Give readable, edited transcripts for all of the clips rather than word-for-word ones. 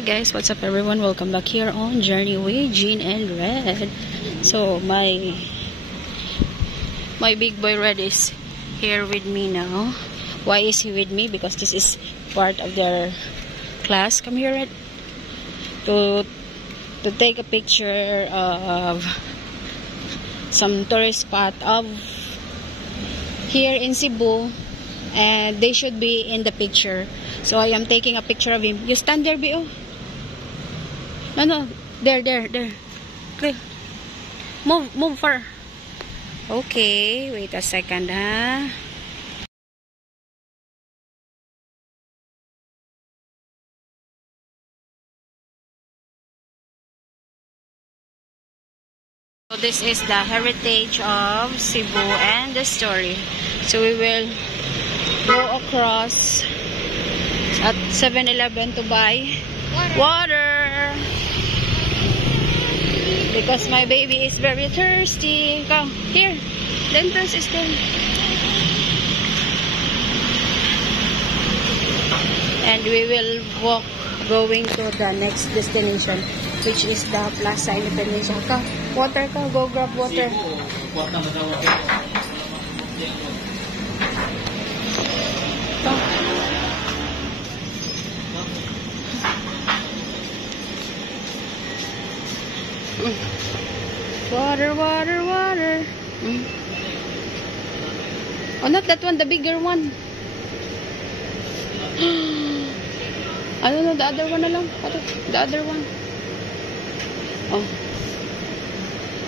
Hi guys, what's up everyone? Welcome back here on Journey with Jean and Red. So my big boy Red is here with me now. Why is he with me? Because this is part of their class. Come here, Red. To take a picture of some tourist spot of here in Cebu, and they should be in the picture. So I am taking a picture of him. You stand there, Bio. No. There. Clear. Move far. Okay, wait a second, ha. So this is the heritage of Cebu and the story. So we will go across at 7-Eleven to buy water because my baby is very thirsty. Come here, the entrance is there, and we will walk going to the next destination, which is the Plaza Independencia. Ka, water ka, go grab water. Water. Oh, not that one, the bigger one. I don't know, the other one na lang. The other one. Oh.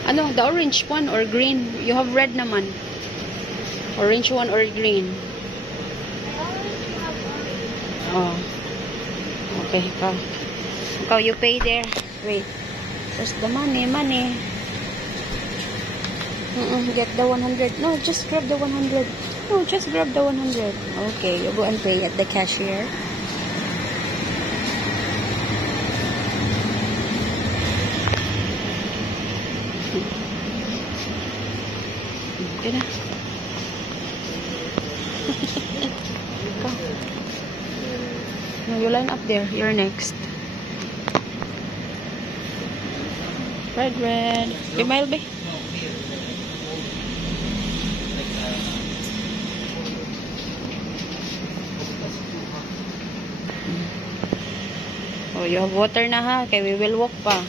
Ano, the orange one or green? You have red naman. Orange one or green? Oh. Okay, ikaw, you pay there. Wait. Where's the money? Get the 100. No, just grab the 100. No, just grab the 100. Okay, you go and pay at the cashier. Okay na. Go. No, you line up there. You're next. Red. Email be. Oh, you have water na ha. Okay, we will walk pa.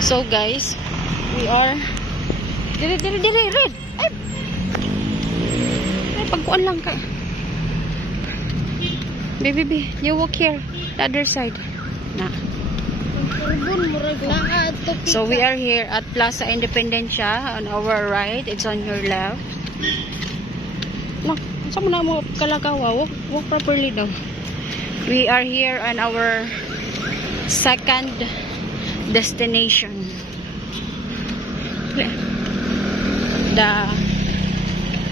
So guys, we are Red. Ay, pagkuan lang ka. Baby, you walk here, the other side. Nah. So we are here at Plaza Independencia. On our right, it's on your left. No, saan mo na mo kalakawa? Walk properly daw. We are here on our second destination. The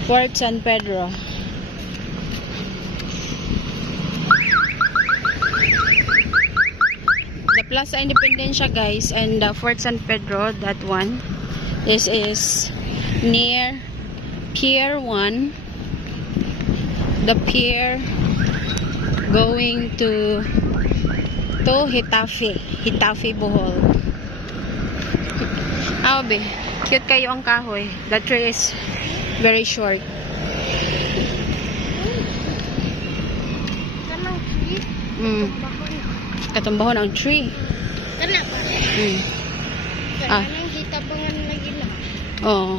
Fort San Pedro. The Plaza Independencia, guys, and the Fort San Pedro, that one. This is near Pier 1. The pier going to Hitafe, Bohol. Be, cute kayo ang kahoy. The tree is very short. Katumbahon ang tree. Oh.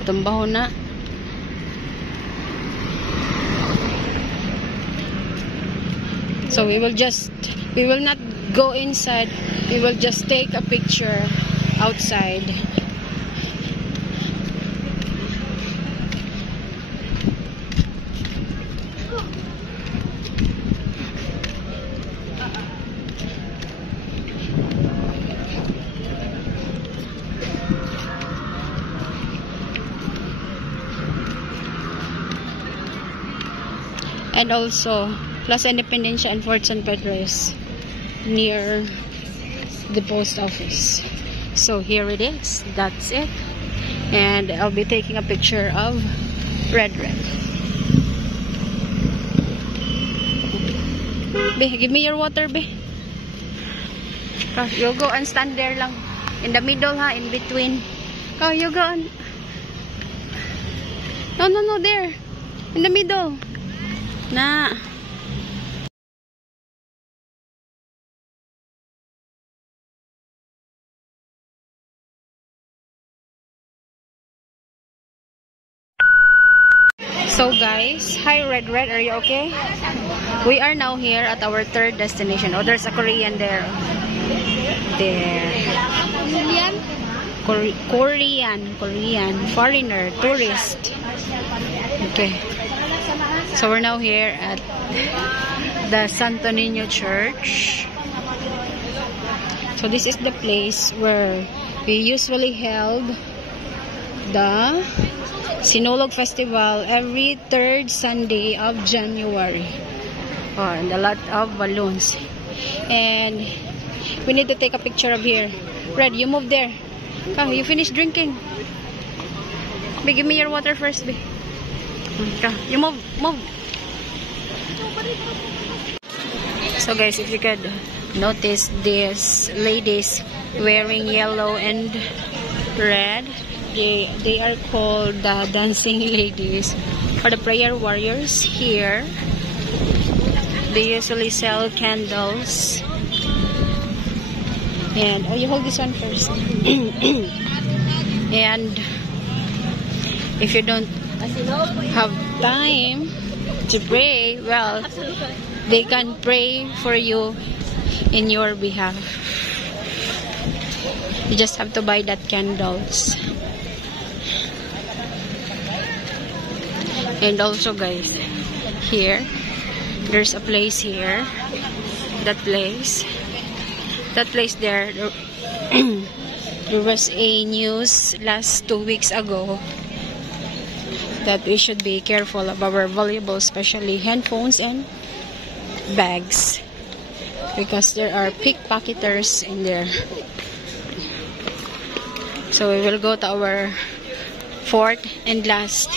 Katumbahon na. So we will not go inside. We will just take a picture outside. And also Plaza Independencia and Fort San Pedro is near the post office. So here it is. That's it. And I'll be taking a picture of Red. Be, give me your water, be. You go and stand there lang. In the middle, ha? In between. Oh, you go on. No, there. In the middle. Na. So guys, hi Red, are you okay? We are now here at our third destination. Oh, there's a Korean there. Korean foreigner, tourist. Okay. So we're now here at the Santo Niño Church. So this is the place where we usually held the Sinulog Festival every third Sunday of January. Oh, and a lot of balloons. And we need to take a picture of here. Red, you move there. Oh, you finished drinking. Be, give me your water first, be. You move. So guys, if you could notice these ladies wearing yellow and red, they are called the dancing ladies or the prayer warriors here. They usually sell candles. And you hold this one first. And if you don't have time to pray, well, they can pray for you in your behalf. You just have to buy that candles. And also guys, here there's a place here. That place there there was a news last 2 weeks ago that we should be careful of our valuables, especially handphones and bags, because there are pickpocketers in there. So we will go to our fourth and last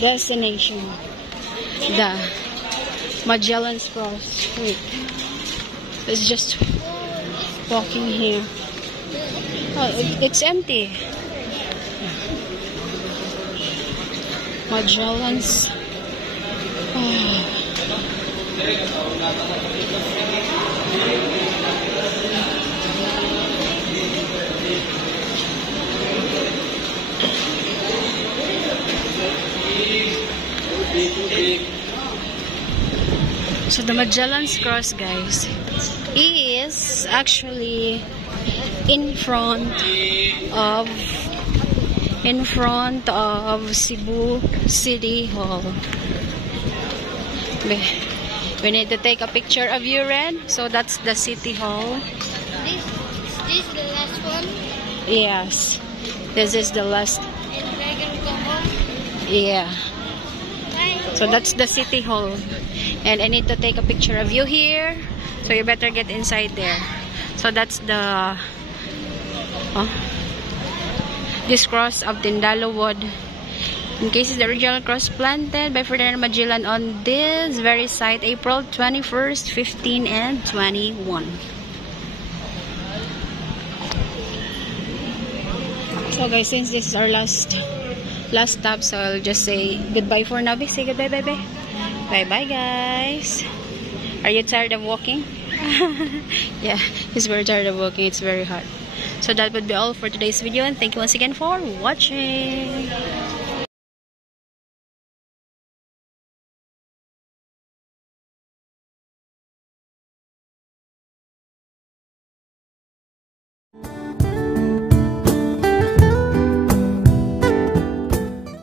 destination, the Magellan's Cross. Wait, it's just walking here. Oh, it's empty. Magellan's. Oh. So the Magellan's Cross, guys, is actually in front of Cebu City Hall. We need to take a picture of you, Red. So that's the City Hall. This the last one? Yes. This is the last. And we're gonna go home? Yeah. Bye. So that's the City Hall. And I need to take a picture of you here. So you better get inside there. So that's the this cross of Tindalo wood. In case it's the original cross planted by Ferdinand Magellan on this very site, April 21st, 15 and 21. So guys, since this is our last stop, so I'll just say goodbye for now. Say goodbye, bye. Bye, guys. Are you tired of walking? Yeah, he's very tired of walking. It's very hot. So that would be all for today's video, and thank you once again for watching.